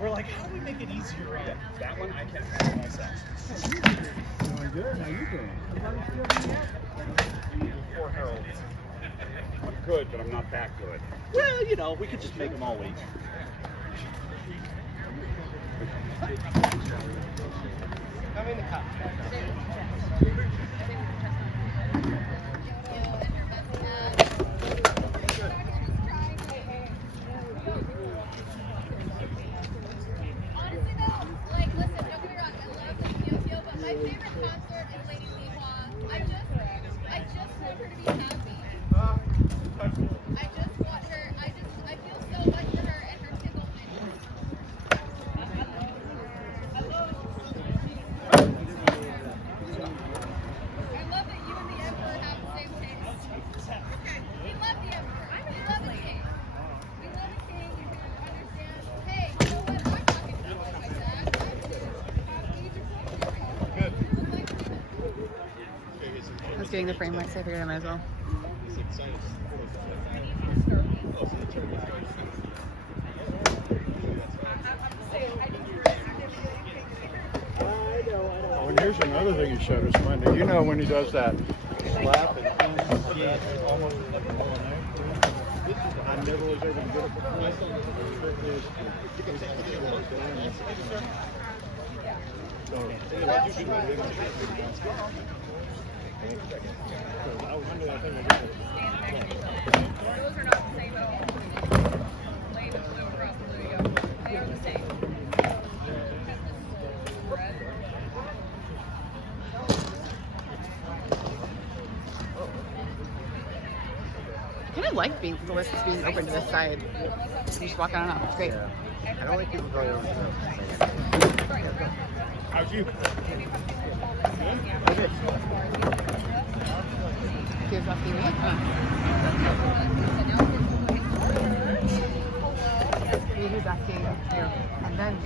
We're like, how do we make it easier on that one? I can't handle myself. Doing good. How you doing? Poor Harold. I'm good, but I'm not that good. Well, you know, we could just make them all wait. Come in the cup. Honestly though, like listen, don't get me wrong, I love the Pinocchio, but my favorite consort is Lady Leewa. I just want her to be happy. I just want her, I feel so much for her and her tickle thing. I love that you and the Emperor have the same taste. We love the Emperor. We love the king. We love the king. You can understand. Hey, you know what? I'm talking to you like my dad. I was getting the frame right, so I figured I might as well. Oh, and here's another thing he showed us Monday. You know when he does that slap and almost I never was able to get it before. I was under that thing. Those are not the same at all. Lane and blue across blue, you go. They are the same. Red. I kind of like being the list being open to this side. You just walk on and off. It's great. Yeah. I don't like people going over to How'd you? Gives off the He was asking, and then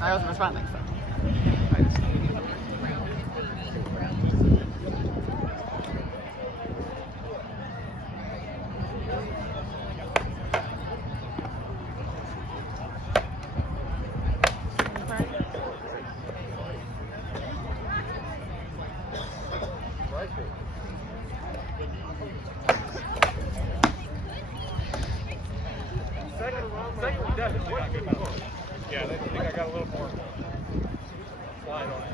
I wasn't responding, so. I just- Second, definitely got good power. Yeah, I think I got a little more slide on it.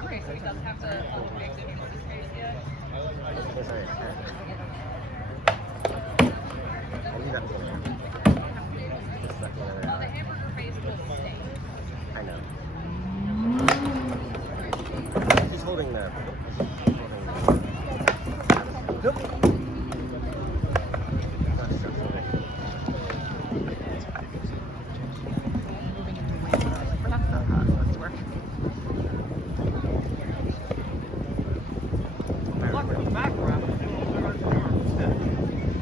Alright, so he doesn't have to make the his face yet. Well, the hamburger face will stay. I know. He's holding the. Nope. But that's not how it's supposed to work.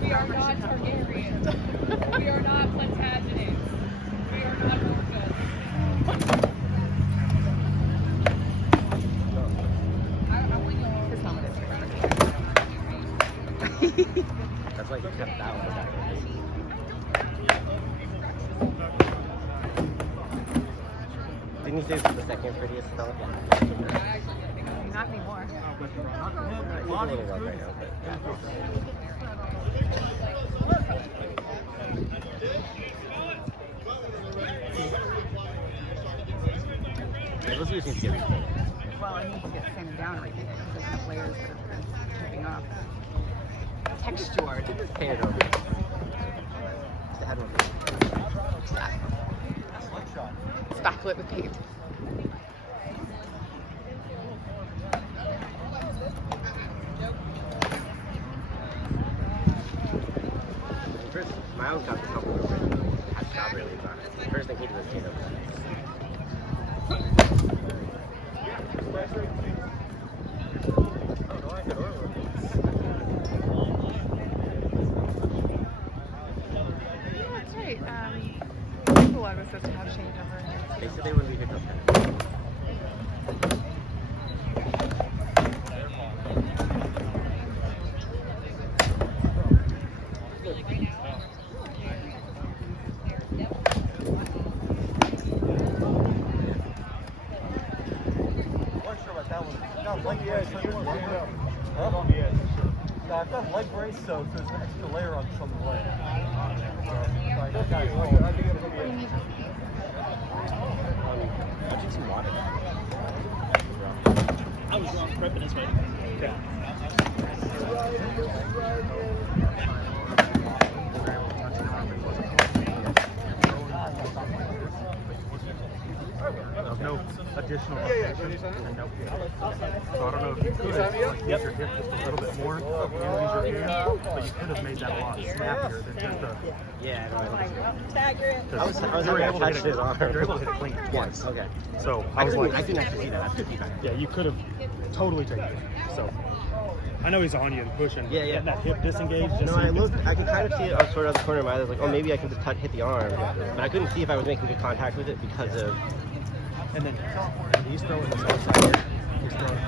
We are not Targaryens. We are not Plantagenets. We are not Orcas. I want y'all. His helmet is That's why he kept that one. Didn't he say it's the second prettiest stomach? not anymore. He's a little rough right now, but those just need to get repainted. Well, it needs to get sanded down and everything because there's enough layers that have been chipping off. Textured. Paint it over. Just the head one. Spackle it with paint. First, my own got the couple of it had strawberry leaves on it. The first thing he did was paint over that. That's right. People I was supposed to have changeover. They said they wouldn't be pickup time. I've got leg brace, so there's an extra layer on some of the leg. I'll drink some water. I was wrong, prepping is ready. Okay. Of no additional rotation. And no so I don't know if you could like, use your hip just a little bit more and use your hand, but you could have made that a lot snappier than just a. Yeah, no, I was you happy were I able to touched hit his arm. it. You're able to hit it clean twice. Okay. So I was like, I didn't actually see that. That's good feedback. yeah, you could have totally taken it. So I know he's on you and pushing. Yeah, yeah. And that hip disengaged. Just No, so I you could- looked. I could kind of see it. I was sort of out the corner of my eye. I was like, oh, maybe I can just hit the arm, but I couldn't see if I was making good contact with it because of. And then he's throwing this outside here. He's throwing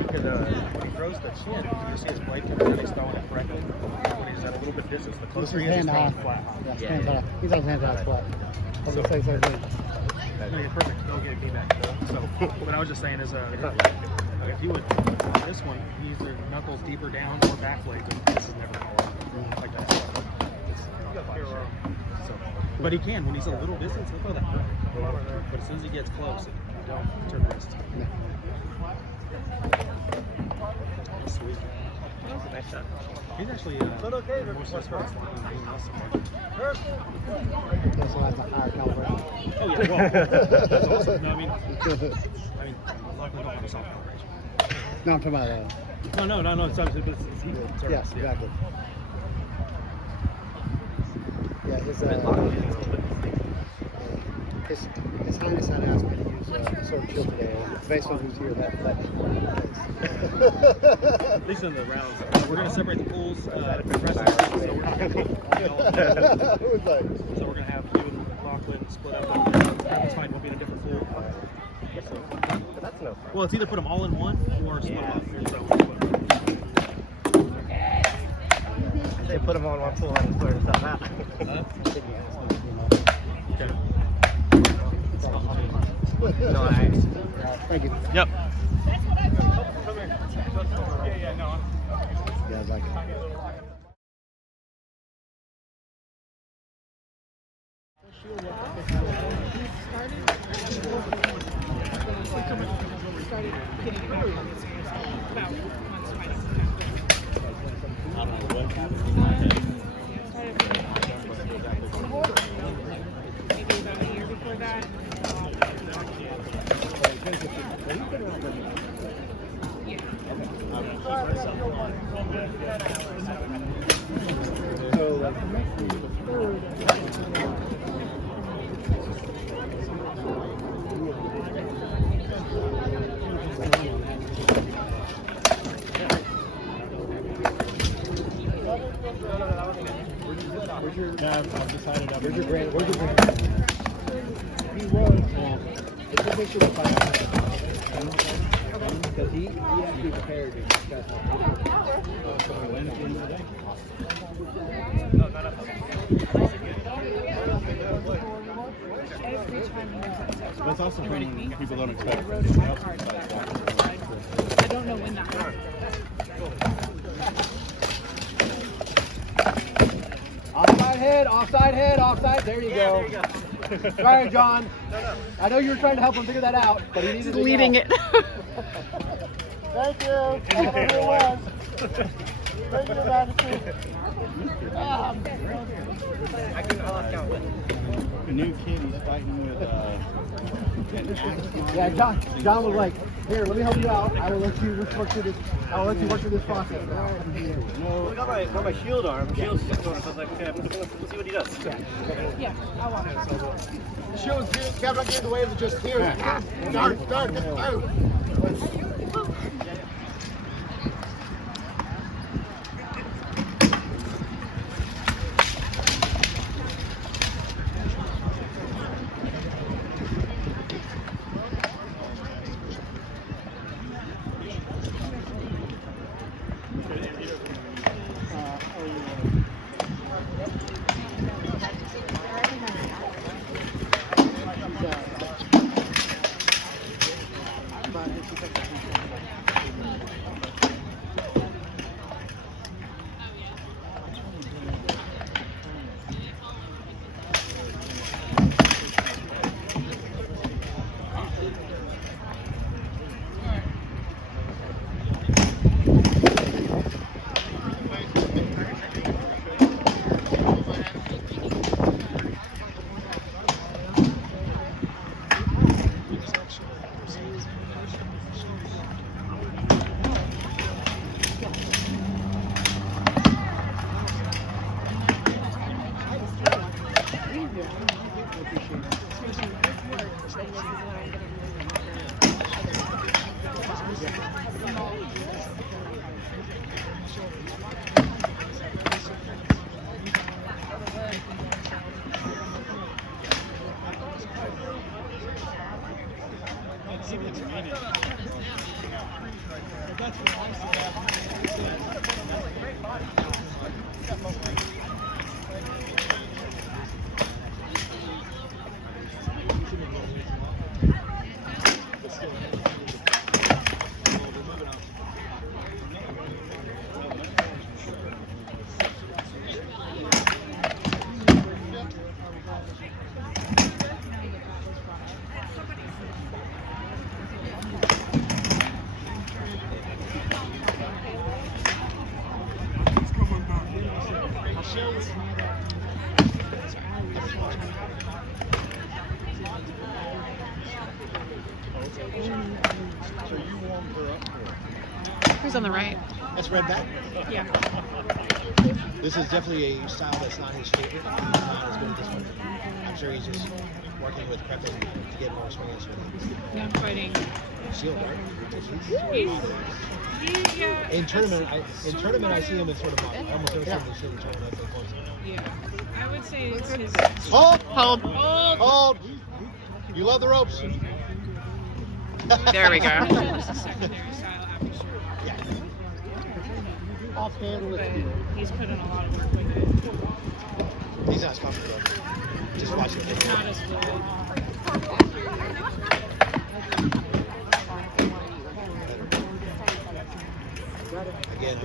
because when he throws the chin, you see his blade come in, he's throwing it correctly. When he's at a little bit distance, the closer he is, he's throwing flat. Yeah. He's on his hands out flat. I was gonna say same thing. No, you're perfect. Don't get feedback. So, what I was just saying is, if you would, this one, he either knuckles deeper down or back blades, and this is never going to work like that. So, but he can, when he's a little distance, he'll throw that. But as soon as he gets close, don't turn the wrist. Sweet. That was a nice shot. He's actually more suspect than muscle. That's why it's a higher caliber. Oh yeah, well, that's awesome. No, I mean, luckily don't have a soft calibration. No, I'm talking about No. It's obviously, but it's equal. It's yes, yeah. exactly. Yeah, his Been locked in a little bit. His Highness had asked me to use sort of chill today. Based on who's here, that At least in the rounds. We're going to separate the pools for the rest of the so we're not going to So we're going to have you and Lachlan split up. It's fine. We'll be in a different pool. So, But that's no fun. well, it's either put them all in one or split them up. They put them on one pool and sort stuff out. No, Thank you. Yep. Yeah, no. Yeah, I was like, Started getting it back on the series about months fighting. Maybe about a year before that. Where's your? Yeah, I've decided. where's your grand? Where's your grand? He was. It's a picture of because he has to be prepared to discuss. That's also when people don't expect. I don't know when that happened. Offside head, offside. There you go. Sorry, John. I know you were trying to help him figure that out, but he needed to Leading know. it. Thank you. Thank you, Madison. I can all count with. A new kid, he's fighting with an axe. Yeah, John was like, here, let me help you out. I will let you work through this. I will let you work through this process now. I got my shield arm. Shield's just on it, so I was like, okay, let's see what he does. Yeah, I want it. The shield's kept on getting the way of just here. Start. Who's on the right? That's red back. Yeah. This is definitely a style that's not his favorite. Not as good as this one. I'm sure he's just working with Creppin to get more swings with him. Yeah, I'm fighting. Shield, right? Yeah. In tournament, I see him as sort of like, almost every time they Shield in tournament, that's like points. Yeah. I would say it's his. Hold! Hold. Hold! You love the ropes. There we go. It's a secondary style after serve. Yeah. Off-handle But it. he's put in a lot of work with it. He's not as comfortable. Just watch it. It's not as fluid. Again,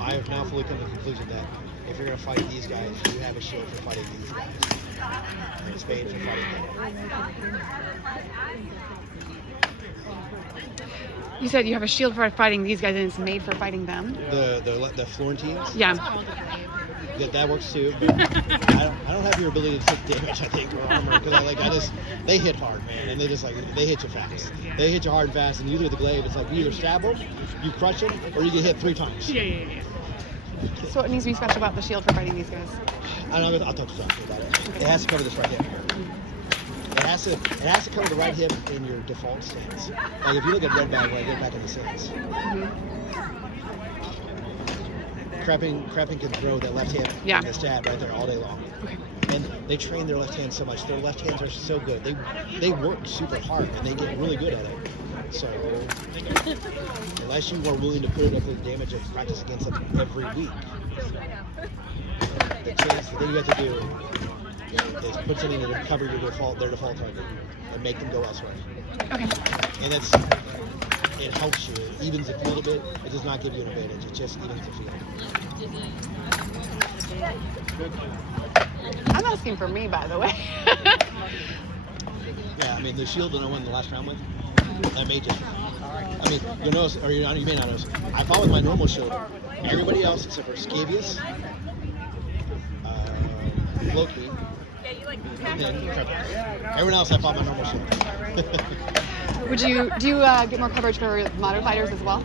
I have now fully come to the conclusion that if you're going to fight these guys, you have a shield for fighting these guys. And a spade for fighting them. You said you have a shield for fighting these guys and it's made for fighting them? The Florentines? Yeah. That works too. But I don't have your ability to take damage, I think, or armor, because they hit hard, man, and they hit you fast. They hit you hard and fast, and usually with the glaive, it's like you either stab them, you crush them, or you get hit 3 times. Yeah. So what needs to be special about the shield for fighting these guys? I'll talk to Sasha about it. It has to cover this right hip. It has to cover the right hip in your default stance. Like if you look at Red Bag when I get back in the stance. Crepping can throw that left hand and the stab right there all day long. Okay. And they train their left hand so much. Their left hands are so good. They work super hard and they get really good at it. So unless you are willing to put it up with damage and practice against them every week, the thing you have to do is put something to cover their default target and make them go elsewhere. Okay. And it helps you. It evens the field a bit. It does not give you an advantage. It just evens the field. I'm asking for me, by the way. Yeah, I mean, the shield that I won the last round with, that made just. I mean, you'll notice, or you may not notice, I fought with my normal shield. Everybody else, except for Scabius, Loki, and then everyone else, I fought my normal shield. Do you get more coverage for modern fighters as well?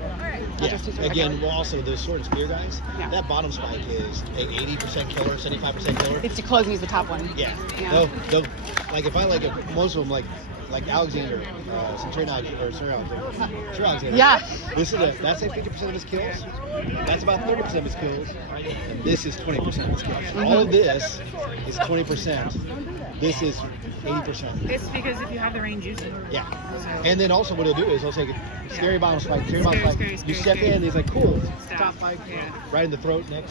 Yeah. Again, well, also the sword and spear guys. Yeah. That bottom spike is an 80% killer, 75% killer. It's to close and use the top one. Yeah. Yeah. They'll like if I most of them like Alexander, Centurion Alexander, Yeah. That's like 50% of his kills. That's about 30% of his kills. And this is 20% of his kills. All of this is 20%. This is 80%. It's because if you have the range, use it. Yeah. And then also what he'll do is he'll take a scary bottom spike, Scary, you step in, and he's like, cool, Stop. top spike, Yeah. right in the throat, neck.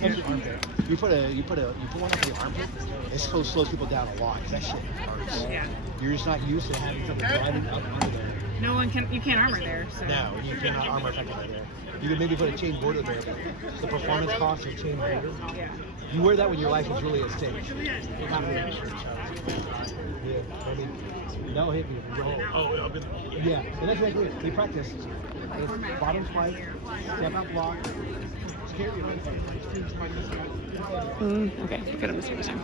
You put one up in your armpit, it slows people down a lot, 'cause that shit hurts. Yeah. You're just not used to having something driving up under there. You can't armor there. So. No, you cannot armor effectively there. You could maybe put a chain border there, but the performance cost of chain border. Yeah. You wear that when your life is really at stake. Yeah, I mean, that'll hit me. Yeah, and that's exactly it. We practice. It's bottom spike, step out block, scary. Okay, good on this time.